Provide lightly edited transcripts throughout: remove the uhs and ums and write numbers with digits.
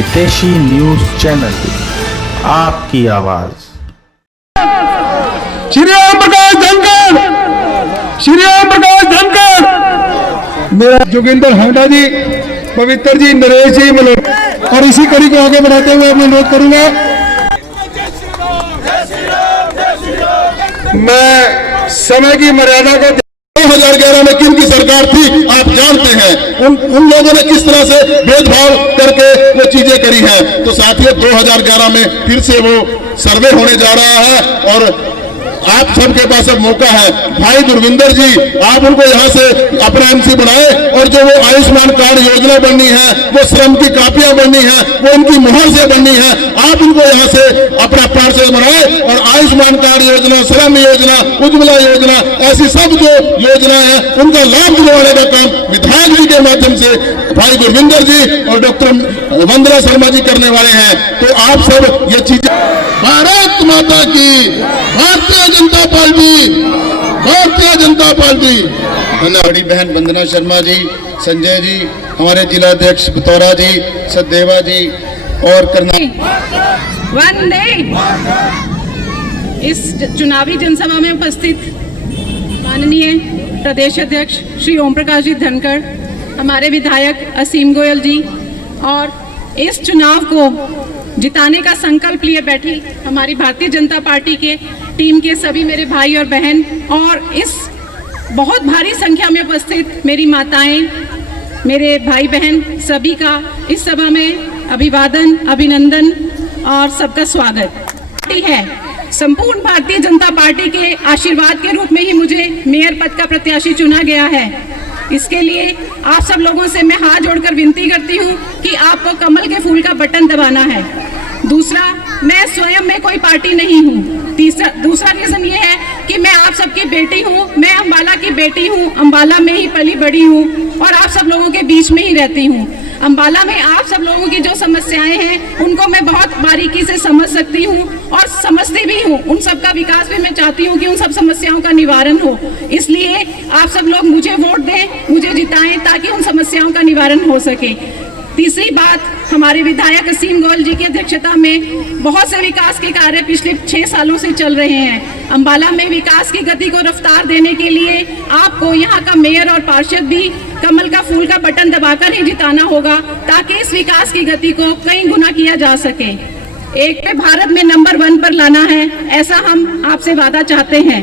हितैषी news channel, आपकी आवाज। श्री ओम प्रकाश धनखड़, श्री ओम प्रकाश धनखड़, मेरा जोगिंदर हांडा जी, पवित्र जी, नरेश जी, और इसी कड़ी को आगे बढ़ाते हुए मैं अनुरोध करूंगा। मैं समय की मर्यादा को 2011 में किन की सरकार थी आप जानते हैं, उन लोगों ने किस तरह से भेदभाव करके वो चीजें करी हैं। तो साथियों 2011 में फिर से वो सर्वे होने जा रहा है और आप सबके पास अब मौका है। भाई गुरविंदर जी, आप उनको यहाँ से अपना एमसी बनाए और जो वो आयुष्मान कार्ड योजना बननी है, वो श्रम की कापियां बननी है, वो उनकी मुहर से बननी है, आप उनको यहाँ से अपना पार्षद बनाए और आयुष्मान कार्ड योजना, श्रम योजना, उज्ज्वला योजना, ऐसी सब जो योजनाएं हैं उनका लाभ दिलवाने का काम विधायक जी के माध्यम से भाई गुरविंदर जी और डॉक्टर वंदना शर्मा जी करने वाले हैं। तो आप सब ये चीजें, भारत माता की, भारतीय जनता पार्टी, भारतीय जनता पार्टी। बड़ी बहन वंदना शर्मा जी, संजय जी, हमारे जिलाध्यक्ष बतौरा जी, सचदेवा जी और करना। वंदे। इस चुनावी जनसभा में उपस्थित माननीय प्रदेश अध्यक्ष श्री ओम प्रकाश जी धनखड़, हमारे विधायक असीम गोयल जी और इस चुनाव को जिताने का संकल्प लिए बैठी हमारी भारतीय जनता पार्टी के टीम के सभी मेरे भाई और बहन और इस बहुत भारी संख्या में उपस्थित मेरी माताएं, मेरे भाई बहन, सभी का इस सभा में अभिवादन, अभिनंदन और सबका स्वागत है। संपूर्ण भारतीय जनता पार्टी के आशीर्वाद के रूप में ही मुझे मेयर पद का प्रत्याशी चुना गया है। इसके लिए आप सब लोगों से मैं हाथ जोड़कर विनती करती हूँ कि आपको कमल के फूल का बटन दबाना है। दूसरा, मैं स्वयं में कोई पार्टी नहीं हूँ। दूसरा रीजन ये है कि मैं आप सबकी बेटी हूँ, मैं अम्बाला की बेटी हूँ, अम्बाला में ही पली बड़ी हूँ और आप सब लोगों के बीच में ही रहती हूँ। अम्बाला में आप सब लोगों की जो समस्याएं हैं उनको मैं बहुत बारीकी से समझ सकती हूँ और समझती भी हूँ। उन सब का विकास भी मैं चाहती हूँ कि उन सब समस्याओं का निवारण हो। इसलिए आप सब लोग मुझे वोट दें, मुझे जिताएं ताकि उन समस्याओं का निवारण हो सके। तीसरी बात, हमारे विधायक असीम गोयल जी की अध्यक्षता में बहुत से विकास के कार्य पिछले 6 सालों से चल रहे हैं। अम्बाला में विकास की गति को रफ्तार देने के लिए आपको यहाँ का मेयर और पार्षद भी कमल का फूल का बटन दबाकर ही जिताना होगा ताकि इस विकास की गति को कई गुना किया जा सके। एक पे भारत में नंबर 1 पर लाना है, ऐसा हम आपसे वादा चाहते हैं।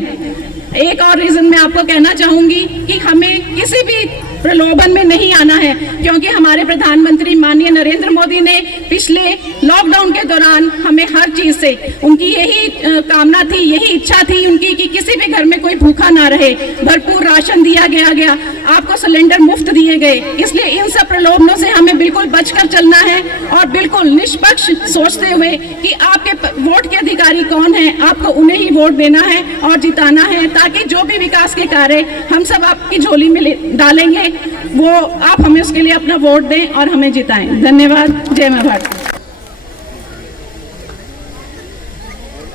एक और रीजन मैं आपको कहना चाहूंगी कि हमें किसी भी प्रलोभन में नहीं आना है, क्योंकि हमारे प्रधानमंत्री माननीय नरेंद्र मोदी ने पिछले लॉकडाउन के दौरान हमें हर चीज से, उनकी यही कामना थी, यही इच्छा थी उनकी कि किसी भी घर में कोई भूखा ना रहे। भरपूर राशन दिया गया, आपको सिलेंडर मुफ्त दिए गए। इसलिए इन सब प्रलोभनों से हमें बिल्कुल बचकर चलना है और बिल्कुल निष्पक्ष सोचते हुए कि आपके वोट के अधिकारी कौन है, आपको उन्हें ही वोट देना है और जिताना है ताकि जो भी विकास के कार्य हम सब आपकी झोली में डालेंगे वो आप हमें उसके लिए अपना वोट दें और हमें जिताएं। धन्यवाद। जय मां भारती।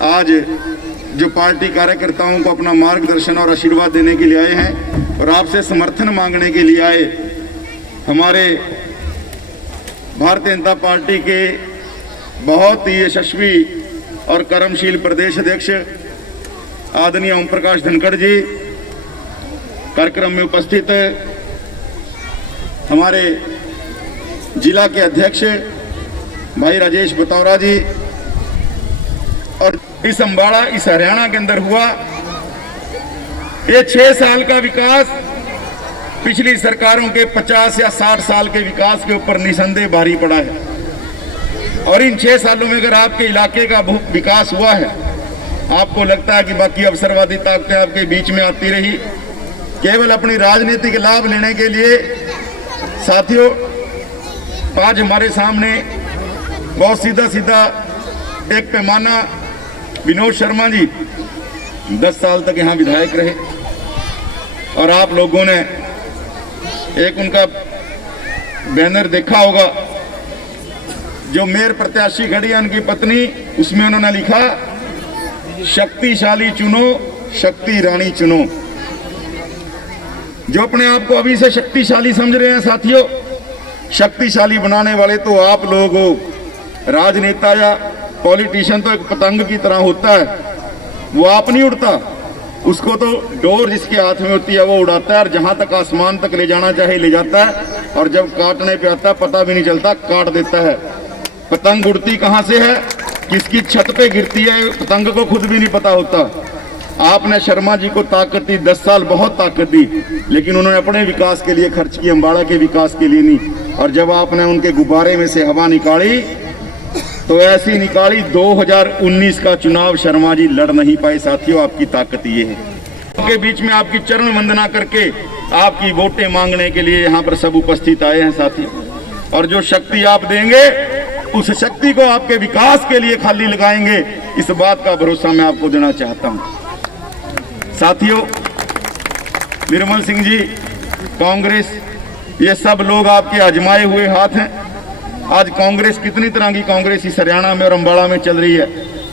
आज जो पार्टी कार्यकर्ताओं को अपना मार्गदर्शन और आशीर्वाद देने के लिए आए हैं और आपसे समर्थन मांगने के लिए आए, हमारे भारतीय जनता पार्टी के बहुत ही यशस्वी और कर्मशील प्रदेश अध्यक्ष आदरणीय ओम प्रकाश धनखड़ जी, कार्यक्रम में उपस्थित हमारे जिला के अध्यक्ष भाई राजेश बतौरा जी, और इस अम्बाड़ा, इस हरियाणा के अंदर हुआ ये 6 साल का विकास पिछली सरकारों के 50 या 60 साल के विकास के ऊपर निसंदेह भारी पड़ा है। और इन 6 सालों में अगर आपके इलाके का विकास हुआ है, आपको लगता है कि बाकी अवसरवादी ताकतें आपके बीच में आती रही केवल अपनी राजनीतिक लाभ लेने के लिए। साथियों, आज हमारे सामने बहुत सीधा एक पैमाना, विनोद शर्मा जी 10 साल तक यहाँ विधायक रहे और आप लोगों ने एक उनका बैनर देखा होगा जो मेयर प्रत्याशी खड़ी है उनकी पत्नी, उसमें उन्होंने लिखा शक्तिशाली चुनो, शक्ति रानी चुनो। जो अपने आप को अभी से शक्तिशाली समझ रहे हैं साथियों, शक्तिशाली बनाने वाले तो आप लोग हो। राजनेता या पॉलिटिशियन तो एक पतंग की तरह होता है, वो आप नहीं उड़ता, उसको तो डोर जिसके हाथ में होती है वो उड़ाता है और जहां तक आसमान तक ले जाना चाहे ले जाता है, और जब काटने पे आता है पता भी नहीं चलता, काट देता है। पतंग उड़ती कहां से है, किसकी छत पे गिरती है, पतंग को खुद भी नहीं पता होता। आपने शर्मा जी को ताकत दी, 10 साल बहुत ताकत दी, लेकिन उन्होंने अपने विकास के लिए खर्च की, अम्बाड़ा के विकास के लिए नहीं। और जब आपने उनके गुब्बारे में से हवा निकाली तो ऐसी निकाली 2019 का चुनाव शर्मा जी लड़ नहीं पाए। साथियों, आपकी ताकत ये है। के बीच में आपकी चरण वंदना करके आपकी वोटें मांगने के लिए यहाँ पर सब उपस्थित आए हैं साथियों, और जो शक्ति आप देंगे उस शक्ति को आपके विकास के लिए खाली लगाएंगे, इस बात का भरोसा मैं आपको देना चाहता हूँ। साथियों, निर्मल सिंह जी, कांग्रेस, ये सब लोग आपके आजमाए हुए हाथ हैं। आज कांग्रेस कितनी तरह की कांग्रेस इस हरियाणा में और अम्बाड़ा में चल रही है।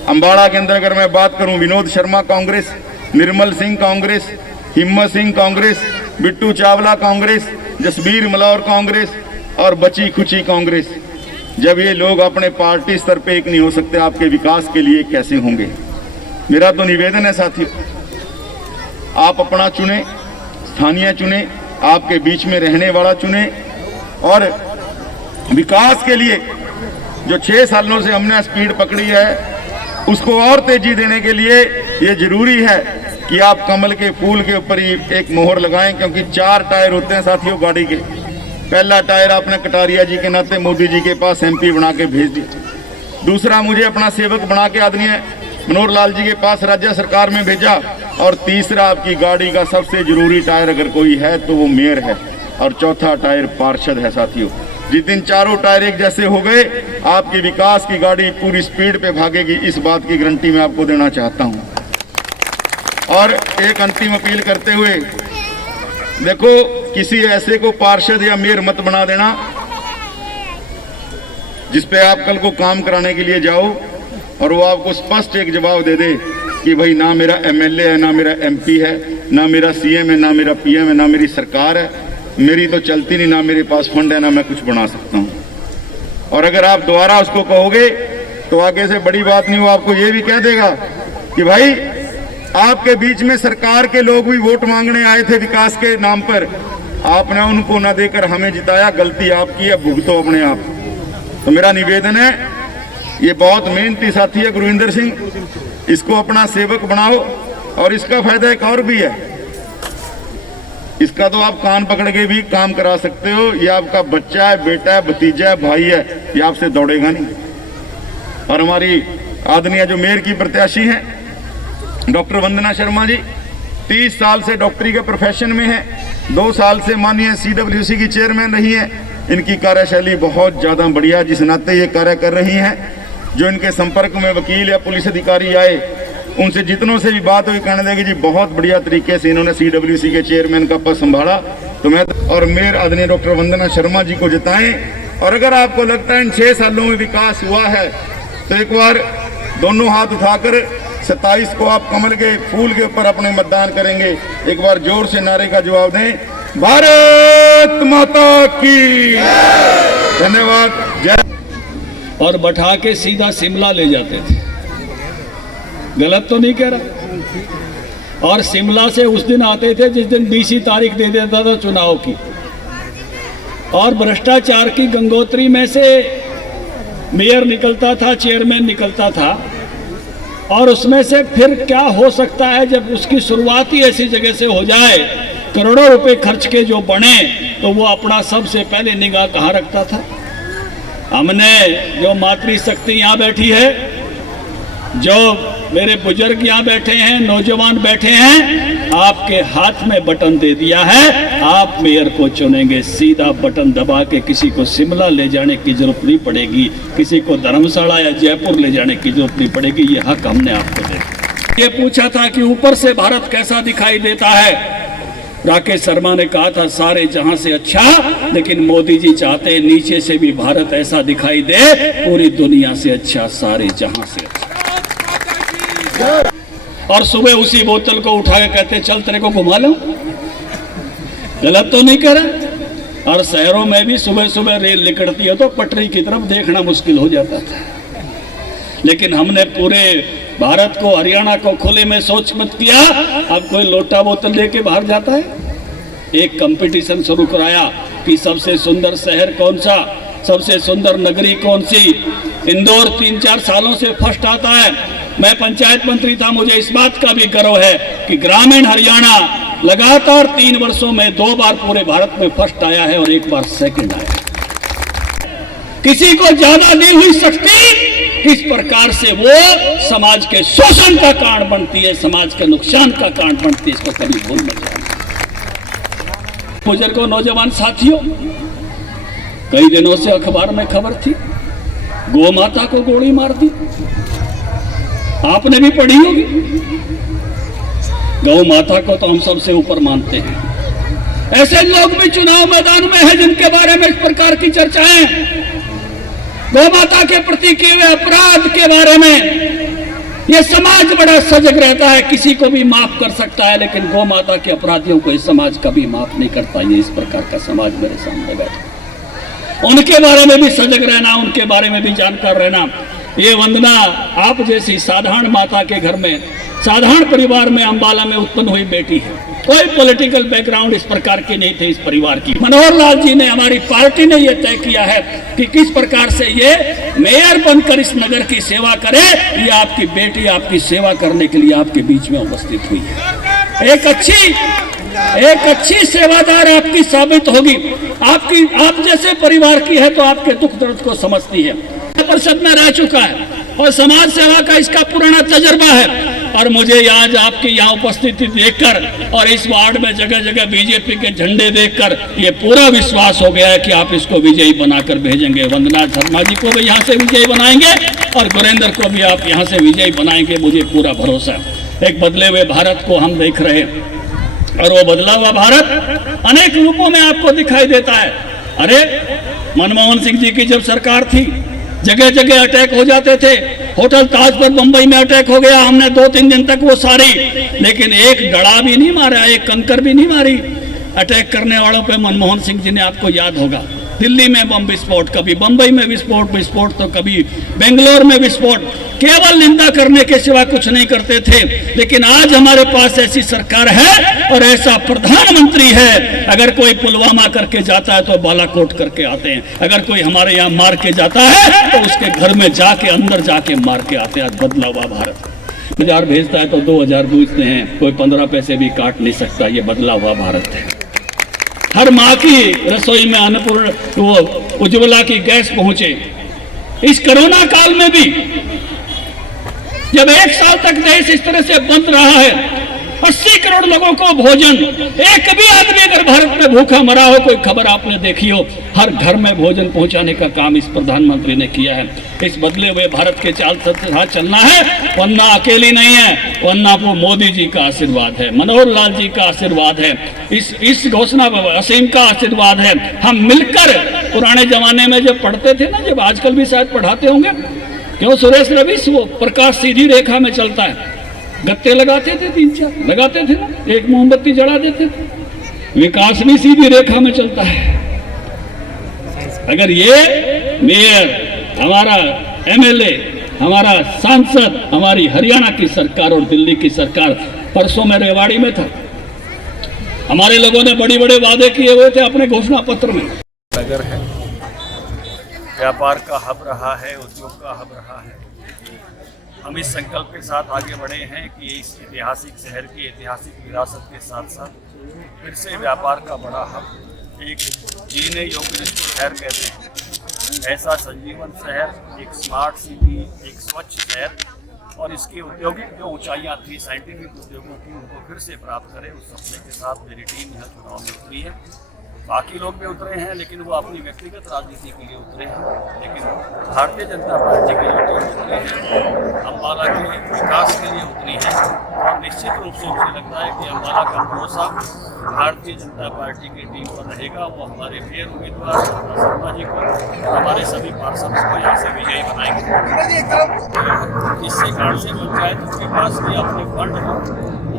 अम्बाड़ा के अंदर अगर मैं बात करूं, विनोद शर्मा कांग्रेस, निर्मल सिंह कांग्रेस, हिम्मत सिंह कांग्रेस, बिट्टू चावला कांग्रेस, जसबीर मलौर कांग्रेस और बची खुची कांग्रेस। जब ये लोग अपने पार्टी स्तर पे एक नहीं हो सकते, आपके विकास के लिए कैसे होंगे? मेरा तो निवेदन है साथियों, आप अपना चुने, स्थानीय चुने, आपके बीच में रहने वाला चुने, और विकास के लिए जो 6 सालों से हमने स्पीड पकड़ी है उसको और तेजी देने के लिए ये जरूरी है कि आप कमल के फूल के ऊपर ही एक मोहर लगाएं, क्योंकि 4 टायर होते हैं साथियों गाड़ी के। पहला टायर आपने कटारिया जी के नाते मोदी जी के पास MP बना के भेज दिया, दूसरा मुझे अपना सेवक बना के आदरणीय मनोहर लाल जी के पास राज्य सरकार में भेजा, और तीसरा आपकी गाड़ी का सबसे जरूरी टायर अगर कोई है तो वो मेयर है, और चौथा टायर पार्षद है। साथियों, जिस दिन चारों टायर एक जैसे हो गए, आपकी विकास की गाड़ी पूरी स्पीड पे भागेगी, इस बात की गारंटी मैं आपको देना चाहता हूं। और एक अंतिम अपील करते हुए, देखो, किसी ऐसे को पार्षद या मेयर मत बना देना जिसपे आप कल को काम कराने के लिए जाओ और वो आपको स्पष्ट एक जवाब दे दे कि भाई ना मेरा MLA है, ना मेरा MP है, ना मेरा CM है, ना मेरा PM है, ना मेरी सरकार है, मेरी तो चलती नहीं, ना मेरे पास फंड है, ना मैं कुछ बना सकता हूं। और अगर आप दोबारा उसको कहोगे तो आगे से बड़ी बात नहीं, वो आपको ये भी कह देगा कि भाई आपके बीच में सरकार के लोग भी वोट मांगने आए थे विकास के नाम पर, आपने उनको ना देकर हमें जिताया, गलती आपकी है, भुगतो अपने आप। तो मेरा निवेदन है, ये बहुत मेहनती साथी है गुरविंदर सिंह, इसको अपना सेवक बनाओ। और इसका फायदा एक और भी है, इसका तो आप कान पकड़ के भी काम करा सकते हो, ये आपका बच्चा है, बेटा है, भतीजा है, भाई है, ये आपसे दौड़ेगा नहीं। और हमारी आदरणीय जो मेयर की प्रत्याशी हैं डॉक्टर वंदना शर्मा जी, 30 साल से डॉक्टरी के प्रोफेशन में है, 2 साल से माननीय CWC की चेयरमैन रही है। इनकी कार्यशैली बहुत ज़्यादा बढ़िया, जिस नाते ये कार्य कर रही हैं। जो इनके संपर्क में वकील या पुलिस अधिकारी आए, उनसे जितनों से भी बात हुई, कहने लगे जी बहुत बढ़िया तरीके से इन्होंने CWC के चेयरमैन का पद संभाला। तो मैं और मेयर आदरणीय डॉक्टर वंदना शर्मा जी को जिताएं। और अगर आपको लगता है इन 6 सालों में विकास हुआ है तो एक बार दोनों हाथ उठाकर 27 को आप कमल के फूल के ऊपर अपने मतदान करेंगे। एक बार जोर से नारे का जवाब दें, भारत माता की धन्यवाद, जय। और बैठा के सीधा शिमला ले जाते थे, गलत तो नहीं कह रहा। और शिमला से उस दिन आते थे जिस दिन 20 तारीख दे देता था चुनाव की। और भ्रष्टाचार की गंगोत्री में से मेयर निकलता था, चेयरमैन निकलता था, और उसमें से फिर क्या हो सकता है जब उसकी शुरुआत ही ऐसी जगह से हो जाए, करोड़ों रुपए खर्च के जो बने, तो वो अपना सबसे पहले निगाह कहाँ रखता था? हमने जो मातृशक्ति यहाँ बैठी है, जो मेरे बुजुर्ग यहाँ बैठे हैं, नौजवान बैठे हैं, आपके हाथ में बटन दे दिया है, आप मेयर को चुनेंगे। सीधा बटन दबा के किसी को शिमला ले जाने की जरूरत नहीं पड़ेगी, किसी को धर्मशाला या जयपुर ले जाने की जरूरत नहीं पड़ेगी। ये हक हमने आपको दे। ये पूछा था कि ऊपर से भारत कैसा दिखाई देता है, राकेश शर्मा ने कहा था सारे जहां से अच्छा, लेकिन मोदी जी चाहते हैं नीचे से भी भारत ऐसा दिखाई दे, पूरी दुनिया से अच्छा, सारे जहां से अच्छा। और सुबह उसी बोतल को उठा के कहते चल तेरे को घुमा लो। गलत तो नहीं कर रहा। और शहरों में भी सुबह सुबह रेल निकलती है तो पटरी की तरफ देखना मुश्किल हो जाता था। लेकिन हमने पूरे भारत को, हरियाणा को खुले में शौच मुक्त किया। अब कोई लोटा बोतल लेके बाहर जाता है। एक कंपटीशन शुरू कराया कि सबसे सुंदर शहर कौन सा, सबसे सुंदर नगरी कौन सी। इंदौर 3-4 सालों से फर्स्ट आता है। मैं पंचायत मंत्री था, मुझे इस बात का भी गर्व है कि ग्रामीण हरियाणा लगातार 3 वर्षों में 2 बार पूरे भारत में फर्स्ट आया है और 1 बार सेकंड आया। किसी को ज्यादा दी हुई शक्ति किस प्रकार से वो समाज के शोषण का कारण बनती है, समाज के नुकसान का कारण बनती है, इसको कभी भूल मत जाना। बुजुर्गों, नौजवान साथियों, कई दिनों से अखबार में खबर थी, गौ माता को गोली मार दी। आपने भी पढ़ी होगी। गौ माता को तो हम सबसे ऊपर मानते हैं। ऐसे लोग भी चुनाव मैदान में हैं जिनके बारे में इस प्रकार की चर्चाएं, गौ माता के प्रति किए हुए अपराध के बारे में यह समाज बड़ा सजग रहता है, किसी को भी माफ कर सकता है, लेकिन गौ माता के अपराधियों को इस समाज कभी माफ नहीं करता। ये इस प्रकार का समाज मेरे सामने बैठा, उनके बारे में भी सजग रहना, उनके बारे में भी जानकार रहना। ये वंदना आप जैसी साधारण माता के घर में, साधारण परिवार में, अंबाला में उत्पन्न हुई बेटी है। कोई पॉलिटिकल बैकग्राउंड इस प्रकार की नहीं थे इस परिवार की। मनोहर लाल जी ने, हमारी पार्टी ने यह तय किया है कि किस प्रकार से ये मेयर बनकर इस नगर की सेवा करे। ये आपकी बेटी आपकी सेवा करने के लिए आपके बीच में उपस्थित हुई है। एक अच्छी सेवादार आपकी साबित होगी। आप जैसे परिवार की है तो आपके दुख दर्द को समझती है। परिषद में रह चुका है और समाज सेवा का इसका पुराना तजर्बा है। और मुझे आज आपकी यहाँ उपस्थिति देखकर और इस वार्ड में जगह जगह बीजेपी के झंडे देखकर ये पूरा विश्वास हो गया है कि आप इसको विजयी बनाकर भेजेंगे। वंदना शर्मा जी को भी यहाँ से विजयी बनाएंगे और गुरेंद्र को भी आप यहाँ से विजयी बनाएंगे, मुझे पूरा भरोसा है। एक बदले हुए भारत को हम देख रहे हैं और वो बदला हुआ भारत अनेक रूपों में आपको दिखाई देता है। अरे मनमोहन सिंह जी की जब सरकार थी, जगह जगह अटैक हो जाते थे। होटल ताज पर मुंबई में अटैक हो गया, हमने 2-3 दिन तक वो सारी, लेकिन एक डड़ा भी नहीं मारा, एक कंकर भी नहीं मारी। अटैक करने वालों पे मनमोहन सिंह जी ने, आपको याद होगा, दिल्ली में बम विस्फोट, कभी मुंबई में विस्फोट तो कभी बेंगलोर में विस्फोट, केवल निंदा करने के सिवा कुछ नहीं करते थे। लेकिन आज हमारे पास ऐसी सरकार है और ऐसा प्रधानमंत्री है, अगर कोई पुलवामा करके जाता है तो बालाकोट करके आते हैं, अगर कोई हमारे यहाँ मार के जाता है तो उसके घर में जाके, अंदर जाके मार के आते हैं। आज बदला हुआ भारत। 1000 भेजता है तो 2000 पूछते हैं, कोई 15 पैसे भी काट नहीं सकता। ये बदला हुआ भारत है। हर माँ की रसोई में अन्नपूर्ण, वो उज्ज्वला की गैस पहुंचे। इस कोरोना काल में भी जब 1 साल तक देश इस तरह से बंद रहा है, 80 करोड़ लोगों को भोजन, एक भी आदमी अगर भारत में भूखा मरा हो, कोई खबर आपने देखी हो, हर घर में भोजन पहुंचाने का काम इस प्रधानमंत्री ने किया है। इस बदले हुए भारत के चाल साथ चलना है। वन्ना अकेली नहीं है, वन्ना को मोदी जी का आशीर्वाद है, मनोहर लाल जी का आशीर्वाद है, इस घोषणा असीम का आशीर्वाद है। हम मिलकर, पुराने जमाने में जब पढ़ते थे ना, जब आजकल भी शायद पढ़ाते होंगे, क्यों सुरेश रवि, वो प्रकाश सीधी रेखा में चलता है, गत्ते लगाते थे, 3-4 लगाते थे ना, एक मोमबत्ती जला देते थे। विकास भी सीधी रेखा में चलता है। अगर ये मेयर, हमारा एमएलए, हमारा सांसद, हमारी हरियाणा की सरकार और दिल्ली की सरकार, परसों में रेवाड़ी में था, हमारे लोगों ने बड़े बड़े वादे किए हुए थे अपने घोषणा पत्र में। नगर है, व्यापार का हब रहा है, उद्योग का हब रहा है। हम इस संकल्प के साथ आगे बढ़े हैं कि इस ऐतिहासिक शहर की ऐतिहासिक विरासत के साथ साथ फिर से व्यापार का बड़ा हब, एक जीने योग्य शहर कहते हैं, ऐसा संजीवन शहर, एक स्मार्ट सिटी, एक स्वच्छ शहर और इसकी औद्योगिक जो ऊंचाइयां थी, साइंटिफिक उद्योगों की, उनको फिर से प्राप्त करें। उस सपने के साथ मेरी टीम यहाँ चुनाव में उतरी है। बाकी लोग भी उतरे हैं, लेकिन वो अपनी व्यक्तिगत राजनीति के लिए उतरे हैं। लेकिन भारतीय जनता पार्टी की जो टीम उतरी है, अम्बाला के विकास के लिए उतरी है और निश्चित रूप से मुझे लगता है कि अम्बाला का भरोसा भारतीय जनता पार्टी की टीम पर रहेगा। वो हमारे मेयर उम्मीदवार सपना शर्मा जी को और हमारे सभी पार्षद को यहाँ से विजयी बनाएंगे। इससे गांव से पंचायत के पास भी अपने फंड हो,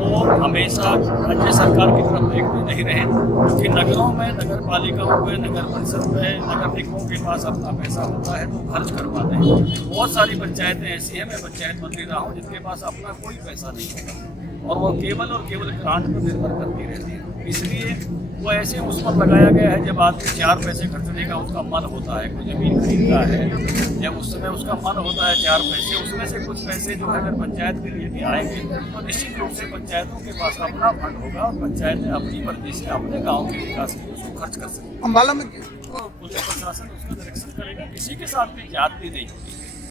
वो हमेशा राज्य सरकार की तरफ देखते नहीं रहे, क्योंकि नगरों में, नगर पालिकाओं में, नगर परिषद में, नगर निगमों के पास अपना पैसा होता है तो खर्च करवाते हैं। बहुत सारी पंचायतें ऐसी हैं, मैं पंचायत मंत्री रहा हूँ, जिनके पास अपना कोई पैसा नहीं होता और वो केवल और केवल ग्रांट पर निर्भर करती रहती है। इसलिए वो ऐसे उस पर लगाया गया है जब आदमी 4 पैसे खर्चने का उसका मन होता है, कोई जमीन खरीदता है, जब उस समय उसका मन होता है 4 पैसे, उसमें से कुछ पैसे जो है अगर पंचायत के लिए भी आएंगे तो निश्चित रूप से पंचायतों के पास अपना फंड होगा और पंचायतें अपनी मर्जी से अपने गाँव के विकास के लिए उसको खर्च कर सकती हैं। अम्बाला में तो पुलिस प्रशासन उसका निरीक्षण करेगा, किसी के साथ भी ज्यादती नहीं होगी।